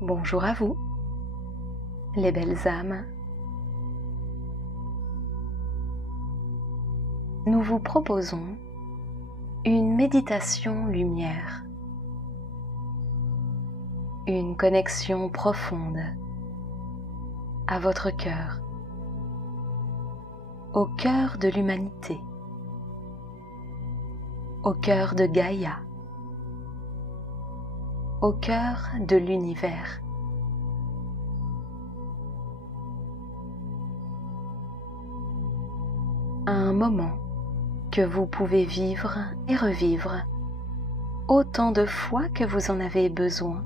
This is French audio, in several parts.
Bonjour à vous, les belles âmes. Nous vous proposons une méditation lumière, une connexion profonde à votre cœur, au cœur de l'humanité, au cœur de Gaïa, au cœur de l'univers. Un moment que vous pouvez vivre et revivre autant de fois que vous en avez besoin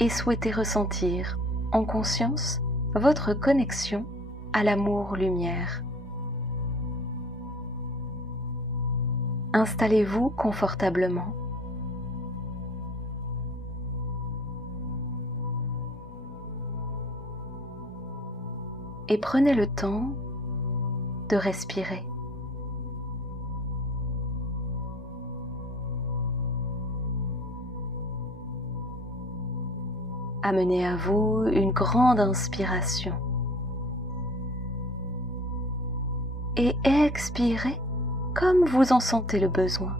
et souhaitez ressentir en conscience votre connexion à l'amour-lumière. Installez-vous confortablement. Et prenez le temps de respirer. Amenez à vous une grande inspiration et expirez comme vous en sentez le besoin.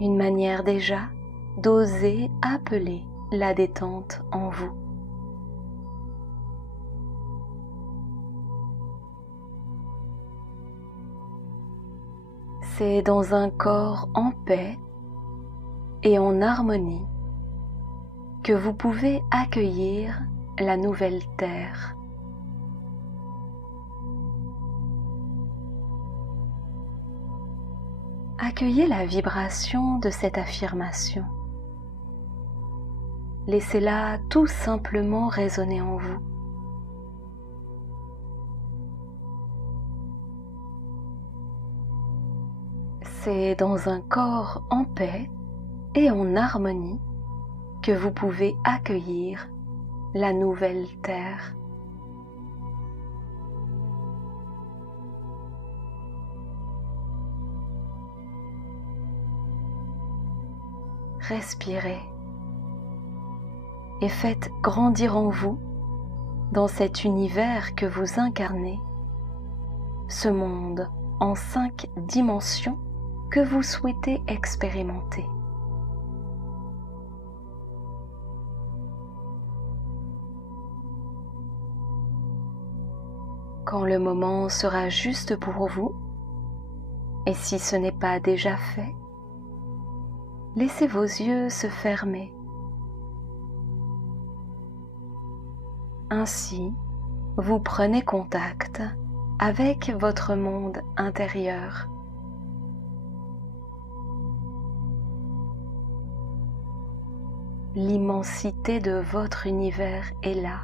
Une manière déjà d'oser appeler la détente en vous. C'est dans un corps en paix et en harmonie que vous pouvez accueillir la nouvelle terre. Accueillez la vibration de cette affirmation. Laissez-la tout simplement résonner en vous. C'est dans un corps en paix et en harmonie que vous pouvez accueillir la nouvelle terre. Respirez et faites grandir en vous, dans cet univers que vous incarnez, ce monde en 5 dimensions que vous souhaitez expérimenter. Quand le moment sera juste pour vous, et si ce n'est pas déjà fait, laissez vos yeux se fermer. Ainsi, vous prenez contact avec votre monde intérieur. L'immensité de votre univers est là,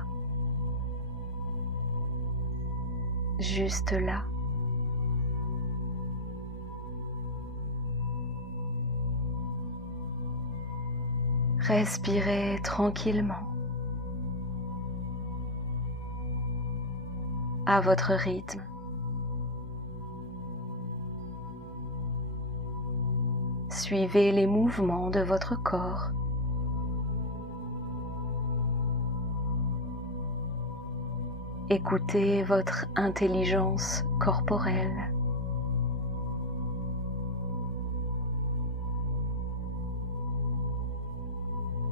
juste là. Respirez tranquillement, à votre rythme. Suivez les mouvements de votre corps. Écoutez votre intelligence corporelle.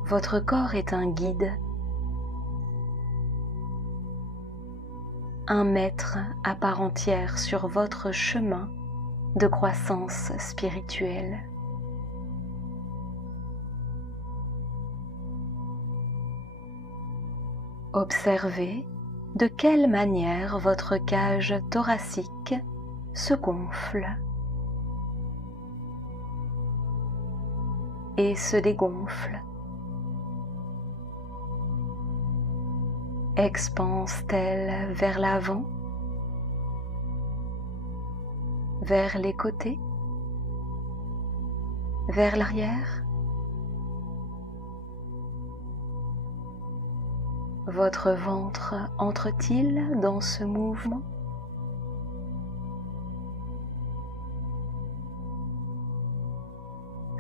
Votre corps est un guide, un maître à part entière sur votre chemin de croissance spirituelle. Observez de quelle manière votre cage thoracique se gonfle et se dégonfle. Expanse-t-elle vers l'avant, vers les côtés, vers l'arrière? Votre ventre entre-t-il dans ce mouvement?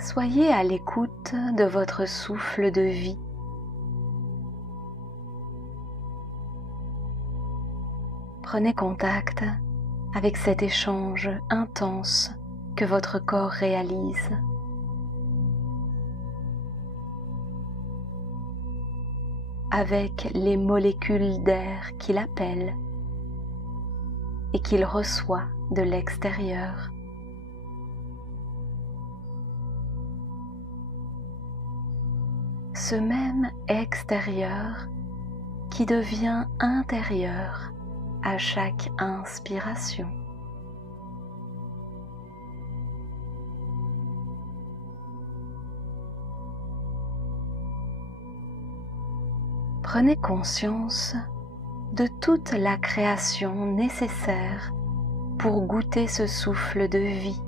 Soyez à l'écoute de votre souffle de vie. Prenez contact avec cet échange intense que votre corps réalise. Avec les molécules d'air qu'il appelle et qu'il reçoit de l'extérieur. Ce même extérieur qui devient intérieur à chaque inspiration. Prenez conscience de toute la création nécessaire pour goûter ce souffle de vie,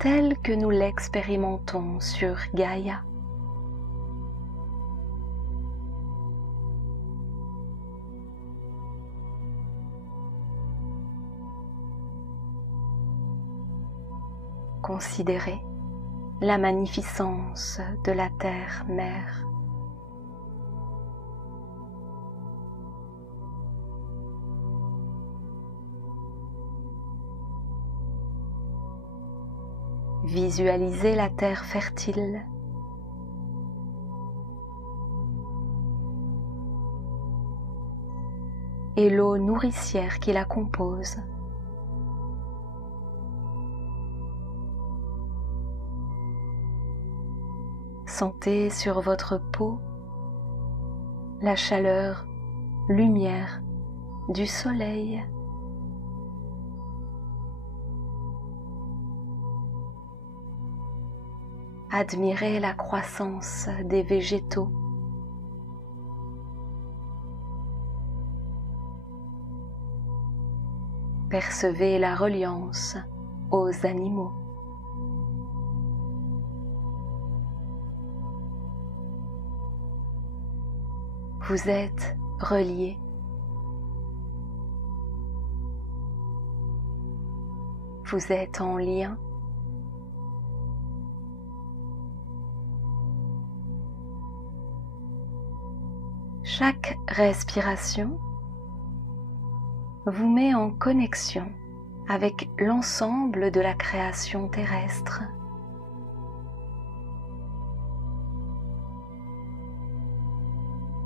tel que nous l'expérimentons sur Gaïa. Considérez la magnificence de la terre-mère. Visualisez la terre fertile. Et l'eau nourricière qui la compose. Sentez sur votre peau la chaleur, lumière du soleil. Admirez la croissance des végétaux. Percevez la reliance aux animaux. Vous êtes reliés. Vous êtes en lien. Chaque respiration vous met en connexion avec l'ensemble de la création terrestre.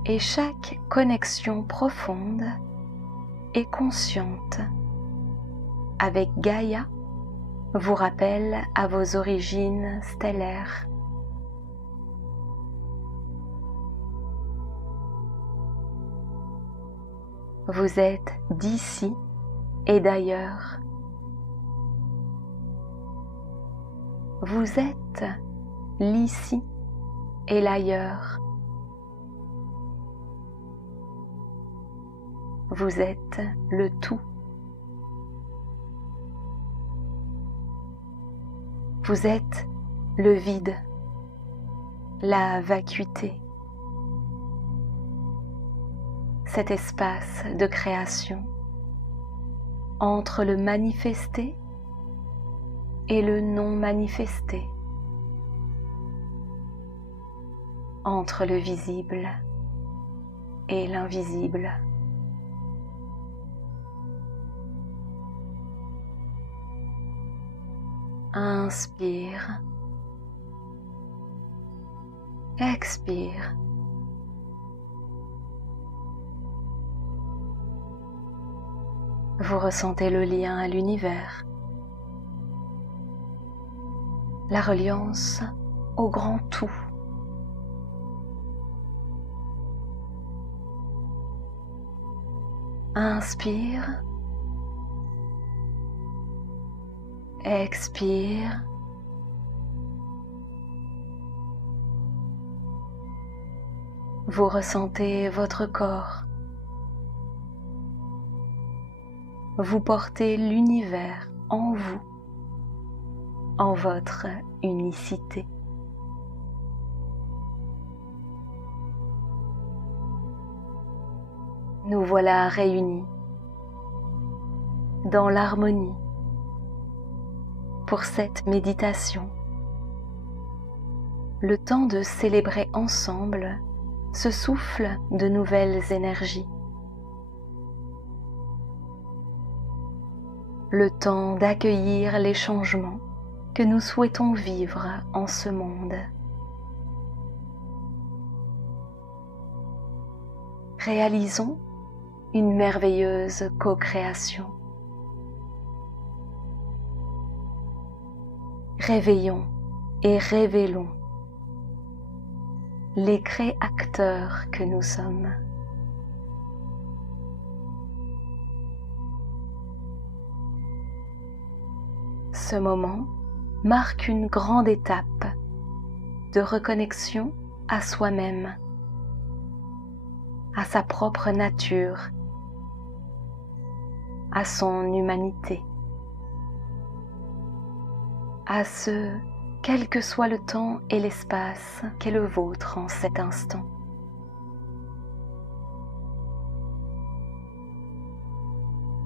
Et chaque connexion profonde et consciente avec Gaïa vous rappelle à vos origines stellaires. Vous êtes d'ici et d'ailleurs. Vous êtes l'ici et l'ailleurs. Vous êtes le tout. Vous êtes le vide, la vacuité, cet espace de création entre le manifesté et le non manifesté, entre le visible et l'invisible. Inspire, expire. Vous ressentez le lien à l'univers, la reliance au grand tout. Inspire, expire. Vous ressentez votre corps. Vous portez l'univers en vous, en votre unicité. Nous voilà réunis dans l'harmonie pour cette méditation le temps de célébrer ensemble ce souffle de nouvelles énergies. Le temps d'accueillir les changements que nous souhaitons vivre en ce monde. Réalisons une merveilleuse co-création. Réveillons et révélons les créateurs que nous sommes. Ce moment marque une grande étape de reconnexion à soi-même, à sa propre nature, à son humanité, à ce quel que soit le temps et l'espace qu'est le vôtre en cet instant.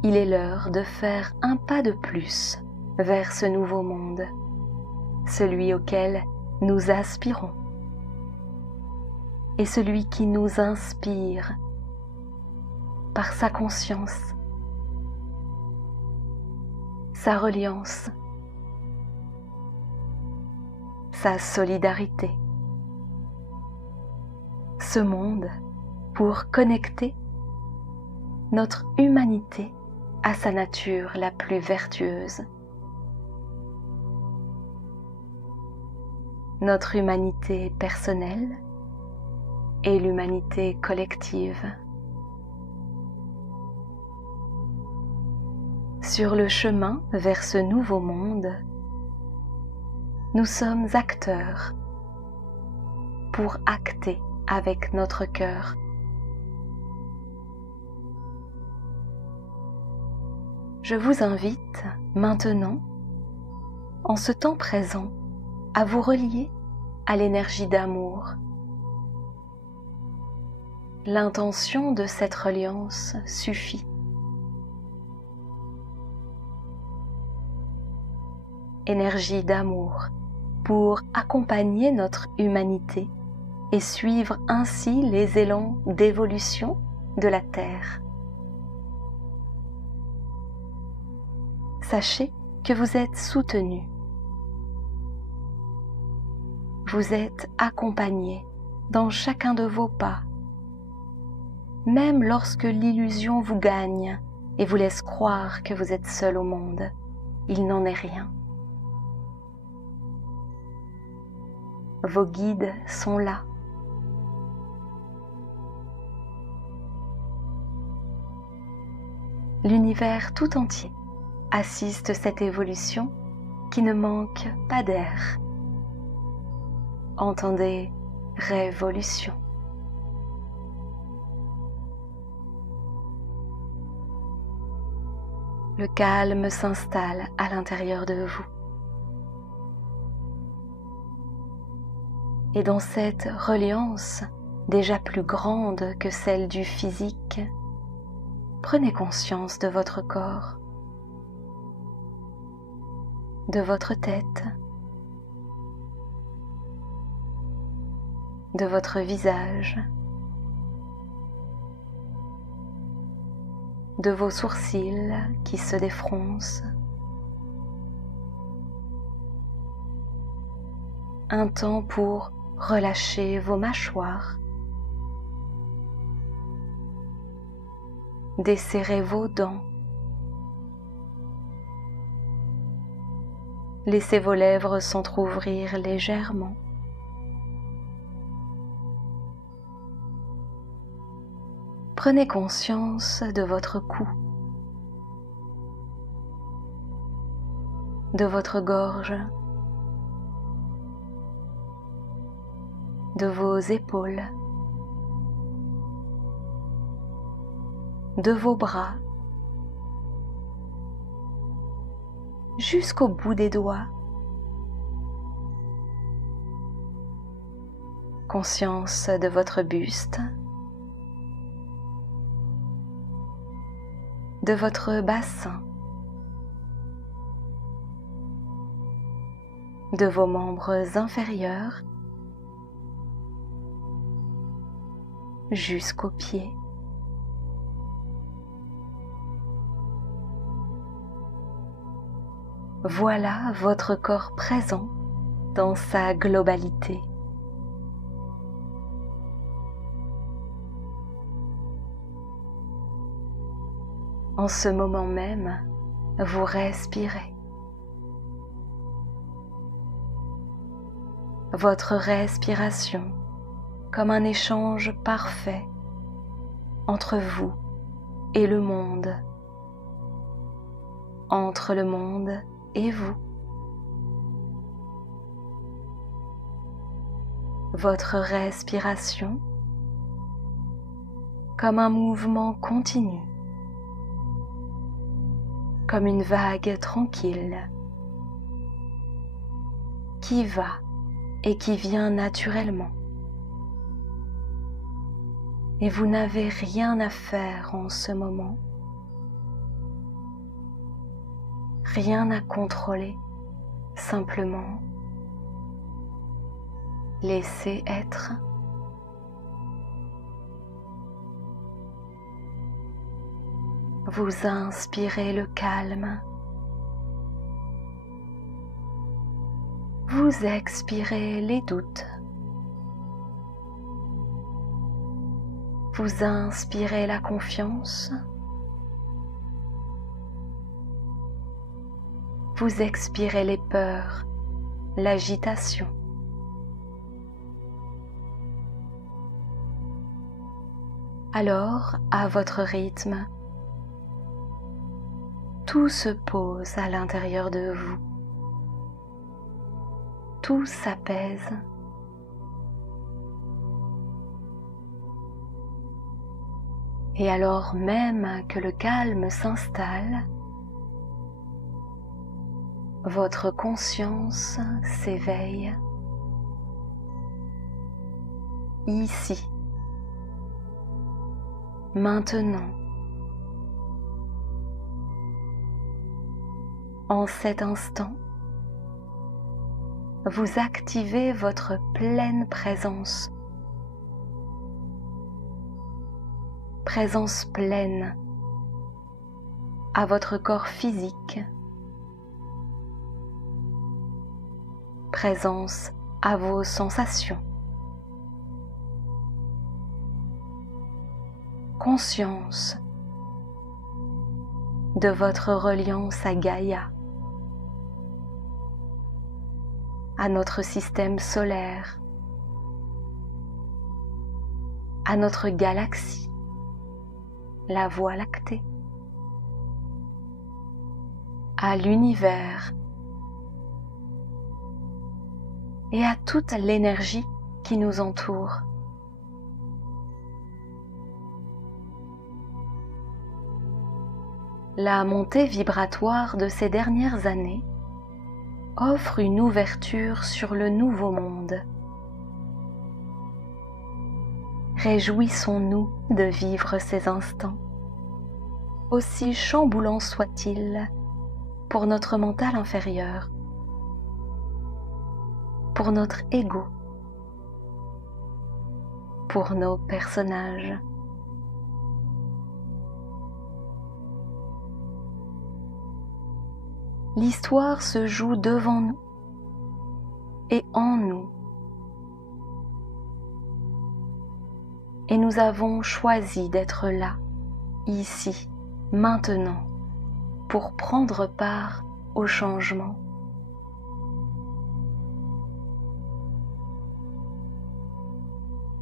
Il est l'heure de faire un pas de plus vers ce nouveau monde, celui auquel nous aspirons et celui qui nous inspire par sa conscience, sa reliance, sa solidarité. Ce monde pour connecter notre humanité à sa nature la plus vertueuse. Notre humanité personnelle et l'humanité collective. Sur le chemin vers ce nouveau monde, nous sommes acteurs pour acter avec notre cœur. Je vous invite maintenant, en ce temps présent, à vous relier à l'énergie d'amour. L'intention de cette reliance suffit. Énergie d'amour pour accompagner notre humanité et suivre ainsi les élans d'évolution de la Terre. Sachez que vous êtes soutenu. Vous êtes accompagné dans chacun de vos pas, même lorsque l'illusion vous gagne et vous laisse croire que vous êtes seul au monde. Il n'en est rien. Vos guides sont là. L'univers tout entier assiste cette évolution qui ne manque pas d'air. Entendez révolution. Le calme s'installe à l'intérieur de vous. Et dans cette reliance déjà plus grande que celle du physique, prenez conscience de votre corps, de votre tête, de votre visage, de vos sourcils qui se défroncent. Un temps pour relâcher vos mâchoires, desserrez vos dents, laissez vos lèvres s'entr'ouvrir légèrement. Prenez conscience de votre cou, de votre gorge, de vos épaules, de vos bras, jusqu'au bout des doigts. Conscience de votre buste, de votre bassin, de vos membres inférieurs jusqu'aux pieds. Voilà votre corps présent dans sa globalité. En ce moment même, vous respirez. Votre respiration comme un échange parfait entre vous et le monde, entre le monde et vous. Votre respiration comme un mouvement continu, comme une vague tranquille qui va et qui vient naturellement. Et vous n'avez rien à faire en ce moment, rien à contrôler, simplement laissez être. Vous inspirez le calme, vous expirez les doutes. Vous inspirez la confiance, vous expirez les peurs, l'agitation. Alors, à votre rythme, tout se pose à l'intérieur de vous. Tout s'apaise. Et alors même que le calme s'installe, votre conscience s'éveille ici, maintenant, en cet instant. Vous activez votre pleine présence. Présence pleine à votre corps physique. Présence à vos sensations. Conscience de votre reliance à Gaïa, à notre système solaire, à notre galaxie, la Voie lactée, à l'univers et à toute l'énergie qui nous entoure. La montée vibratoire de ces dernières années offre une ouverture sur le nouveau monde. Réjouissons-nous de vivre ces instants, aussi chamboulants soient-ils pour notre mental inférieur, pour notre ego, pour nos personnages. L'histoire se joue devant nous et en nous. Et nous avons choisi d'être là, ici, maintenant, pour prendre part au changement.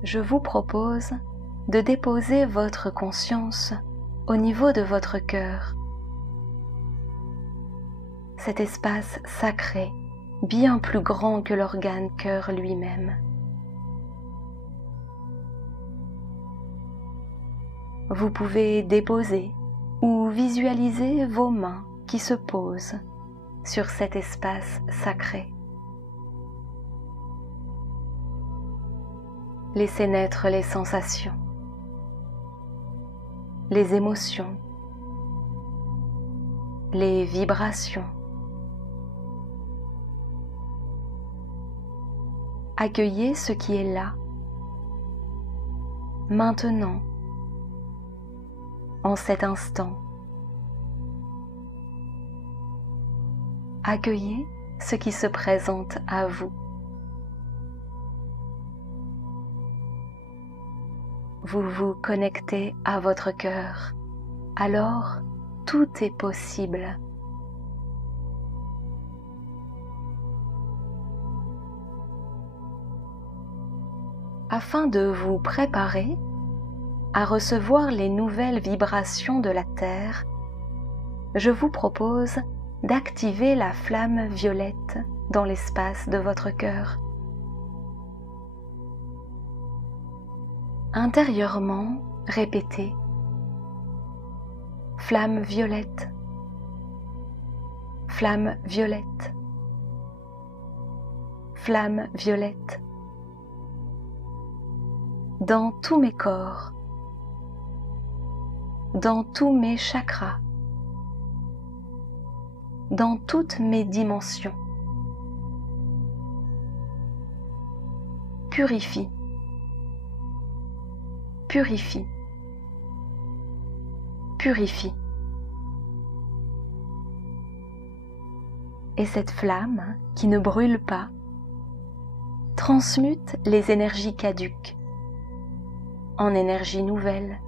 Je vous propose de déposer votre conscience au niveau de votre cœur. Cet espace sacré, bien plus grand que l'organe cœur lui-même. Vous pouvez déposer ou visualiser vos mains qui se posent sur cet espace sacré. Laissez naître les sensations, les émotions, les vibrations. Accueillez ce qui est là maintenant, en cet instant. Accueillez ce qui se présente à vous. Vous vous connectez à votre cœur, alors tout est possible. Afin de vous préparer à recevoir les nouvelles vibrations de la Terre, je vous propose d'activer la flamme violette dans l'espace de votre cœur. Intérieurement, répétez « Flamme violette, flamme violette, flamme violette » dans tous mes corps, dans tous mes chakras, dans toutes mes dimensions. Purifie, purifie, purifie. Et cette flamme qui ne brûle pas transmute les énergies caduques en énergie nouvelle.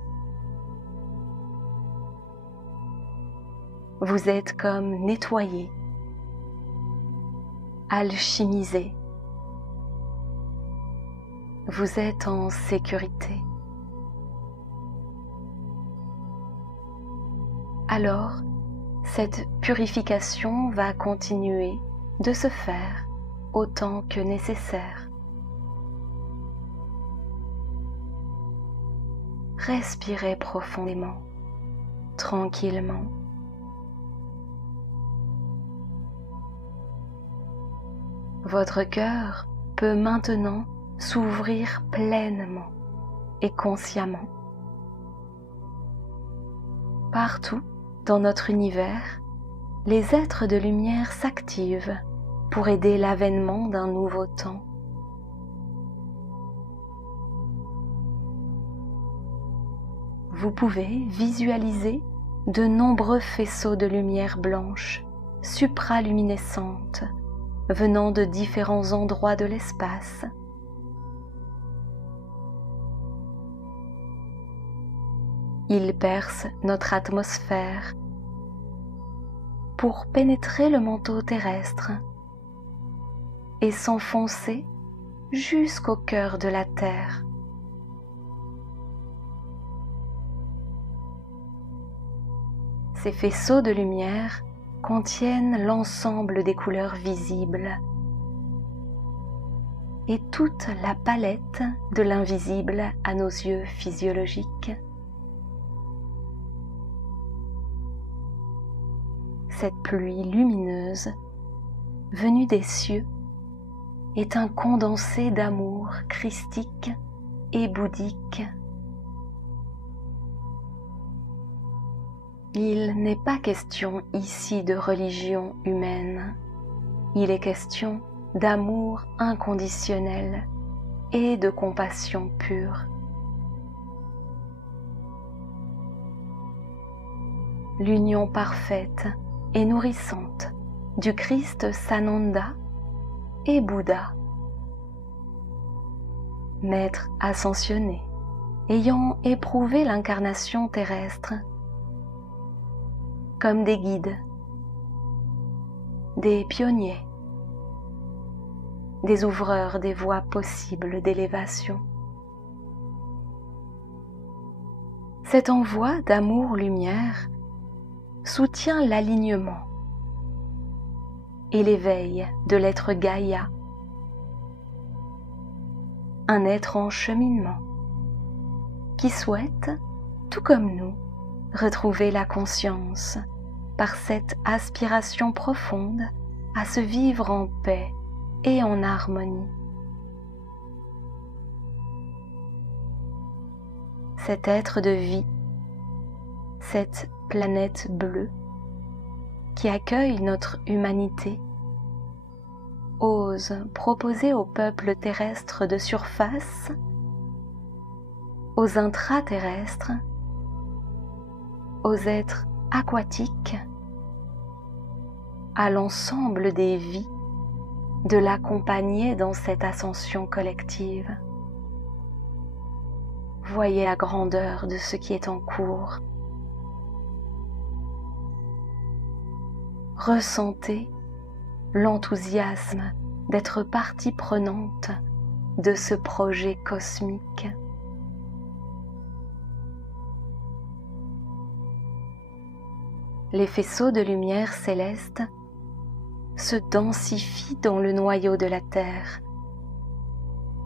Vous êtes comme nettoyé, alchimisé. Vous êtes en sécurité. Alors, cette purification va continuer de se faire autant que nécessaire. Respirez profondément, tranquillement. Votre cœur peut maintenant s'ouvrir pleinement et consciemment. Partout dans notre univers, les êtres de lumière s'activent pour aider l'avènement d'un nouveau temps. Vous pouvez visualiser de nombreux faisceaux de lumière blanche, supraluminescente, venant de différents endroits de l'espace. Ils percent notre atmosphère pour pénétrer le manteau terrestre et s'enfoncer jusqu'au cœur de la Terre. Ces faisceaux de lumière contiennent l'ensemble des couleurs visibles et toute la palette de l'invisible à nos yeux physiologiques. Cette pluie lumineuse, venue des cieux, est un condensé d'amour christique et bouddhique. Il n'est pas question ici de religion humaine, il est question d'amour inconditionnel et de compassion pure. L'union parfaite et nourrissante du Christ Sananda et Bouddha, maître ascensionné, ayant éprouvé l'incarnation terrestre, comme des guides, des pionniers, des ouvreurs des voies possibles d'élévation. Cet envoi d'amour-lumière soutient l'alignement et l'éveil de l'être Gaïa, un être en cheminement qui souhaite, tout comme nous, retrouver la conscience par cette aspiration profonde à se vivre en paix et en harmonie. Cet être de vie, cette planète bleue qui accueille notre humanité, ose proposer au peuple terrestre de surface aux intraterrestres, aux êtres aquatiques, à l'ensemble des vies, de l'accompagner dans cette ascension collective. Voyez la grandeur de ce qui est en cours. Ressentez l'enthousiasme d'être partie prenante de ce projet cosmique. Les faisceaux de lumière céleste se densifient dans le noyau de la Terre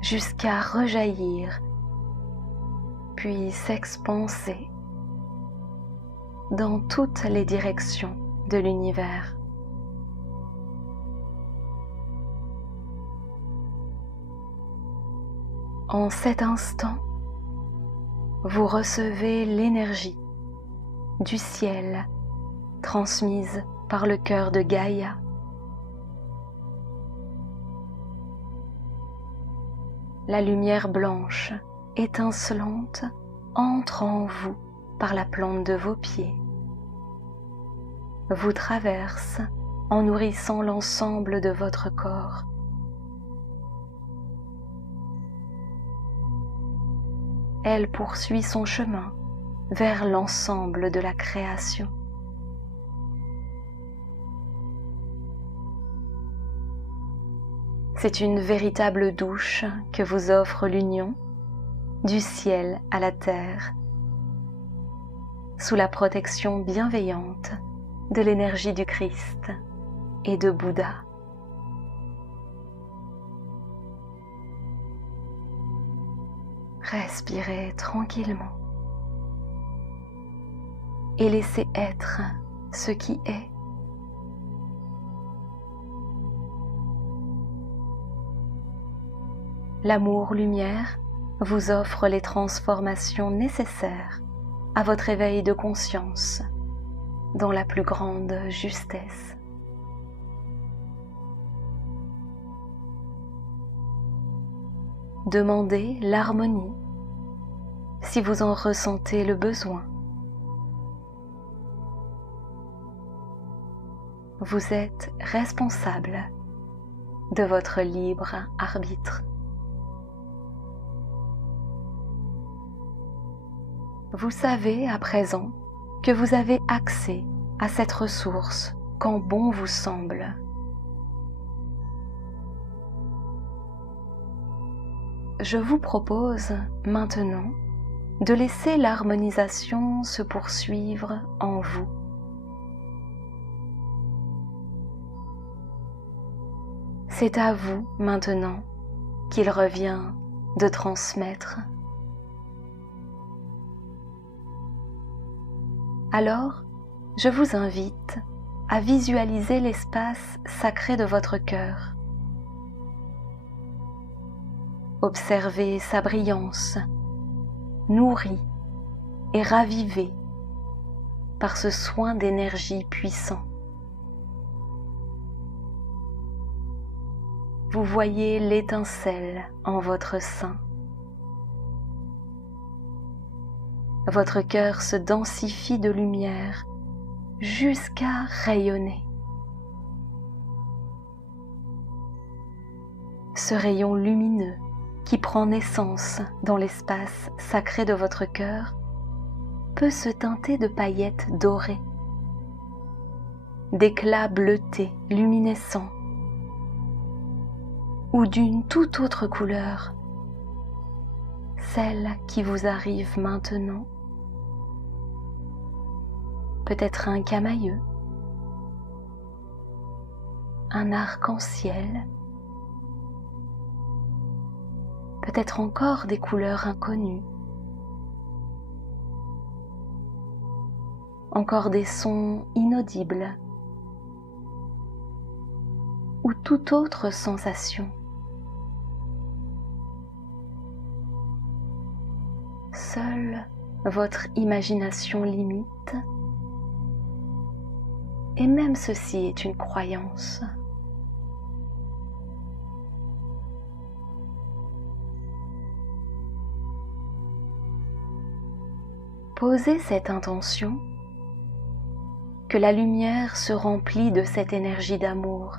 jusqu'à rejaillir, puis s'expanser dans toutes les directions de l'univers. En cet instant, vous recevez l'énergie du ciel transmise par le cœur de Gaïa. La lumière blanche, étincelante, entre en vous par la plante de vos pieds, vous traverse en nourrissant l'ensemble de votre corps. Elle poursuit son chemin vers l'ensemble de la création. C'est une véritable douche que vous offre l'union du ciel à la terre, sous la protection bienveillante de l'énergie du Christ et de Bouddha. Respirez tranquillement et laissez être ce qui est. L'amour-lumière vous offre les transformations nécessaires à votre éveil de conscience dans la plus grande justesse. Demandez l'harmonie si vous en ressentez le besoin. Vous êtes responsable de votre libre arbitre. Vous savez à présent que vous avez accès à cette ressource quand bon vous semble. Je vous propose maintenant de laisser l'harmonisation se poursuivre en vous. C'est à vous maintenant qu'il revient de transmettre. Alors, je vous invite à visualiser l'espace sacré de votre cœur. Observez sa brillance, nourrie et ravivée par ce soin d'énergie puissant. Vous voyez l'étincelle en votre sein. Votre cœur se densifie de lumière jusqu'à rayonner. Ce rayon lumineux qui prend naissance dans l'espace sacré de votre cœur peut se teinter de paillettes dorées, d'éclats bleutés luminescents ou d'une toute autre couleur, celle qui vous arrive maintenant. Peut-être un camaïeu, un arc-en-ciel, peut-être encore des couleurs inconnues, encore des sons inaudibles ou toute autre sensation. Seule votre imagination limite, et même ceci est une croyance. Posez cette intention que la lumière se remplit de cette énergie d'amour,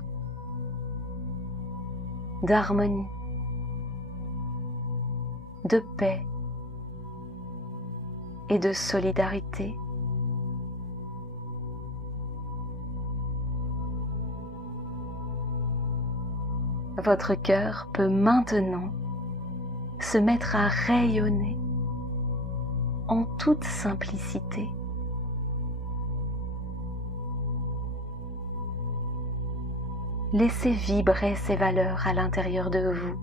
d'harmonie, de paix et de solidarité. Votre cœur peut maintenant se mettre à rayonner en toute simplicité. Laissez vibrer ces valeurs à l'intérieur de vous.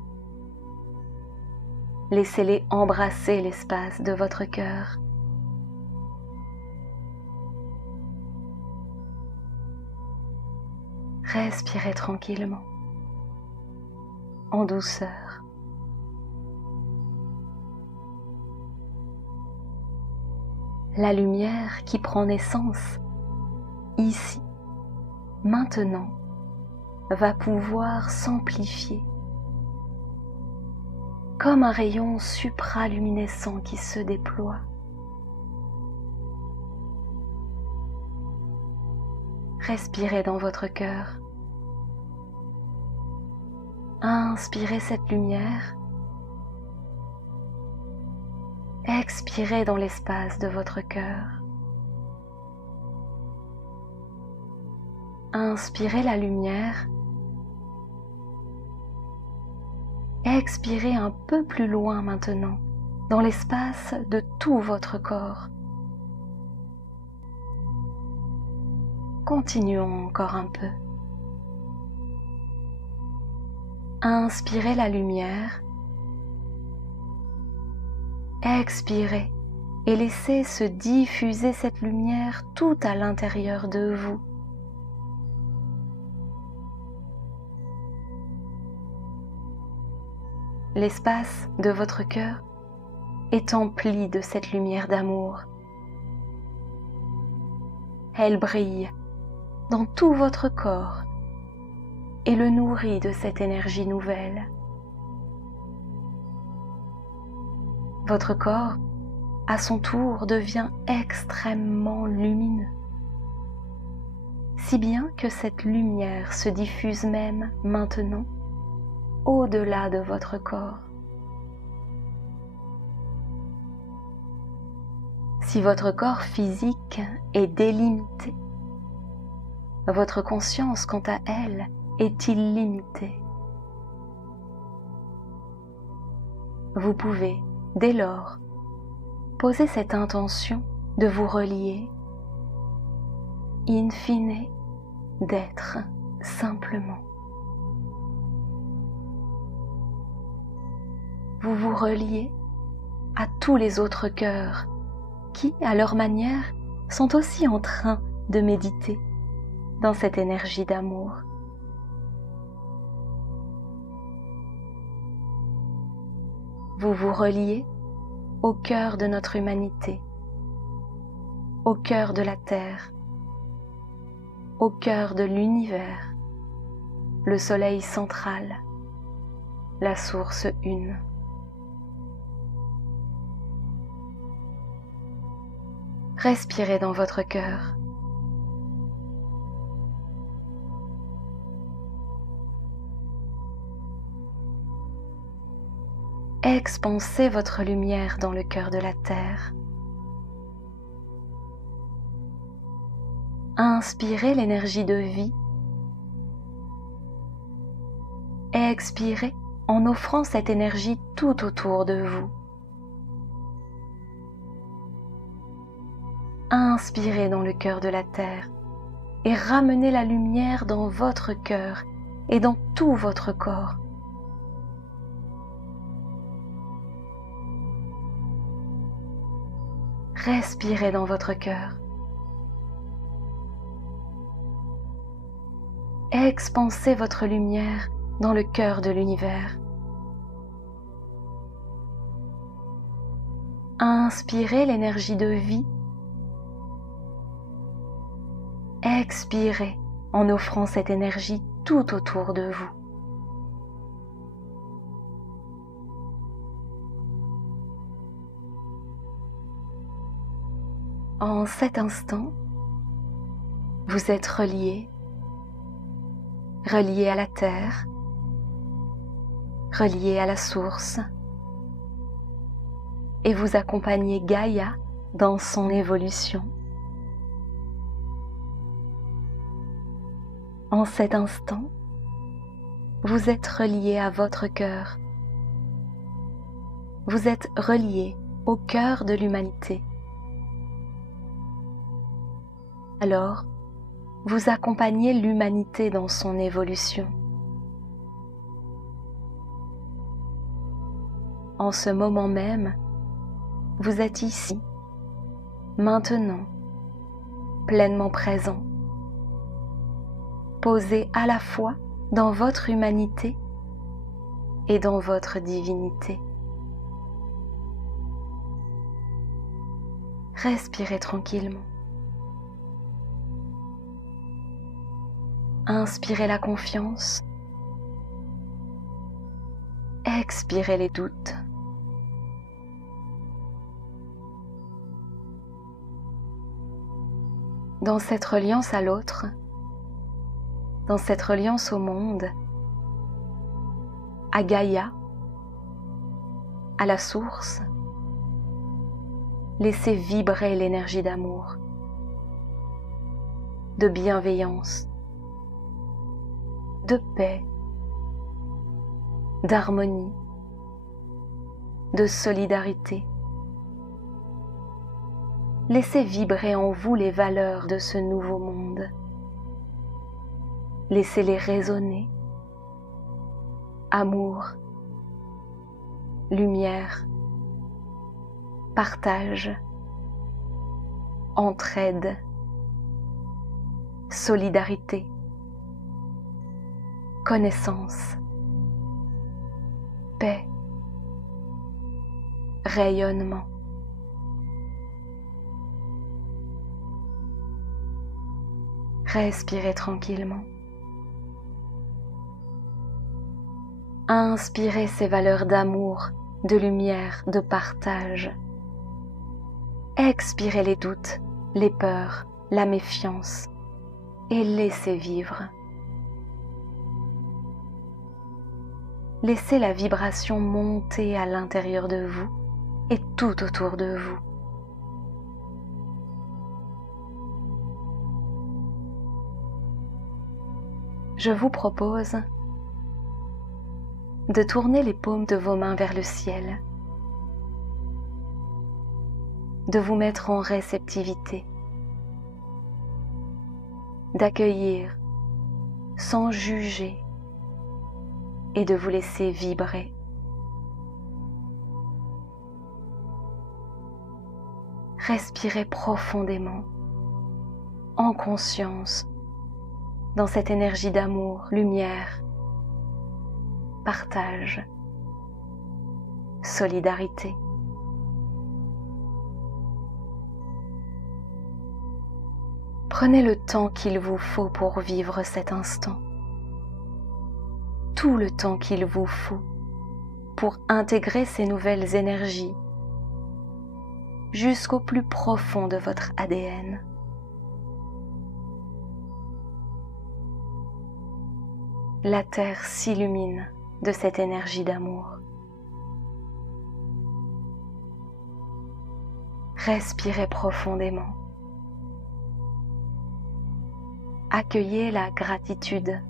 Laissez-les embrasser l'espace de votre cœur. Respirez tranquillement, en douceur. La lumière qui prend naissance ici, maintenant, va pouvoir s'amplifier comme un rayon supraluminescent qui se déploie. Respirez dans votre cœur. Inspirez cette lumière. Expirez dans l'espace de votre cœur. Inspirez la lumière. Expirez un peu plus loin maintenant, dans l'espace de tout votre corps. Continuons encore un peu. Inspirez la lumière. Expirez et laissez se diffuser cette lumière tout à l'intérieur de vous. L'espace de votre cœur est empli de cette lumière d'amour. Elle brille dans tout votre corps et le nourrit de cette énergie nouvelle. Votre corps, à son tour, devient extrêmement lumineux, si bien que cette lumière se diffuse même maintenant au-delà de votre corps. Si votre corps physique est délimité, votre conscience, quant à elle, est illimitée. Vous pouvez, dès lors, poser cette intention de vous relier, in fine, d'être simplement. Vous vous reliez à tous les autres cœurs qui, à leur manière, sont aussi en train de méditer dans cette énergie d'amour. Vous vous reliez au cœur de notre humanité, au cœur de la Terre, au cœur de l'univers, le soleil central, la source une. Respirez dans votre cœur. Expansez votre lumière dans le cœur de la Terre. Inspirez l'énergie de vie. Expirez en offrant cette énergie tout autour de vous. Inspirez dans le cœur de la Terre et ramenez la lumière dans votre cœur et dans tout votre corps. Respirez dans votre cœur. Expansez votre lumière dans le cœur de l'univers. Inspirez l'énergie de vie. Expirez en offrant cette énergie tout autour de vous. En cet instant, vous êtes relié à la terre, relié à la source, et vous accompagnez Gaïa dans son évolution. En cet instant, vous êtes relié à votre cœur. Vous êtes relié au cœur de l'humanité. Alors, vous accompagnez l'humanité dans son évolution. En ce moment même, vous êtes ici, maintenant, pleinement présent, posé à la fois dans votre humanité et dans votre divinité. Respirez tranquillement. Inspirez la confiance. Expirez les doutes. Dans cette reliance à l'autre, dans cette reliance au monde, à Gaïa, à la source, laissez vibrer l'énergie d'amour, de bienveillance, de paix, d'harmonie, de solidarité. Laissez vibrer en vous les valeurs de ce nouveau monde. Laissez-les résonner. Amour, lumière, partage, entraide, solidarité, connaissance, paix, rayonnement. Respirez tranquillement. Inspirez ces valeurs d'amour, de lumière, de partage. Expirez les doutes, les peurs, la méfiance et laissez vivre. Laissez la vibration monter à l'intérieur de vous et tout autour de vous. Je vous propose de tourner les paumes de vos mains vers le ciel, de vous mettre en réceptivité, d'accueillir sans juger et de vous laisser vibrer. Respirez profondément, en conscience, dans cette énergie d'amour, lumière, partage, solidarité. Prenez le temps qu'il vous faut pour vivre cet instant. Tout le temps qu'il vous faut pour intégrer ces nouvelles énergies jusqu'au plus profond de votre ADN. La terre s'illumine de cette énergie d'amour. Respirez profondément. Accueillez la gratitude.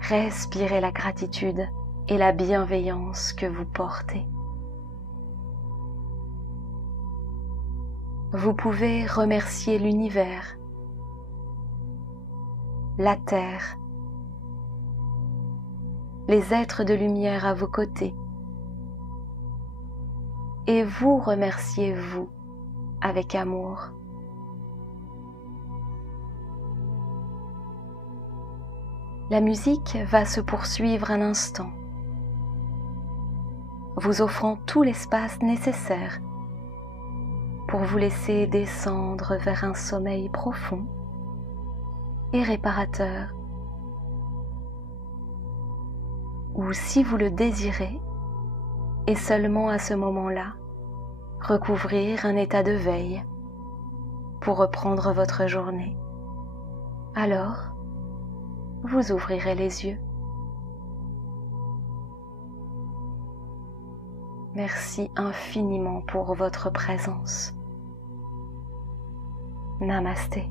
Respirez la gratitude et la bienveillance que vous portez. Vous pouvez remercier l'univers, la terre, les êtres de lumière à vos côtés, et vous remerciez vous avec amour. La musique va se poursuivre un instant, vous offrant tout l'espace nécessaire pour vous laisser descendre vers un sommeil profond et réparateur, ou si vous le désirez, et seulement à ce moment-là, recouvrir un état de veille pour reprendre votre journée. Alors, vous ouvrirez les yeux. Merci infiniment pour votre présence. Namasté.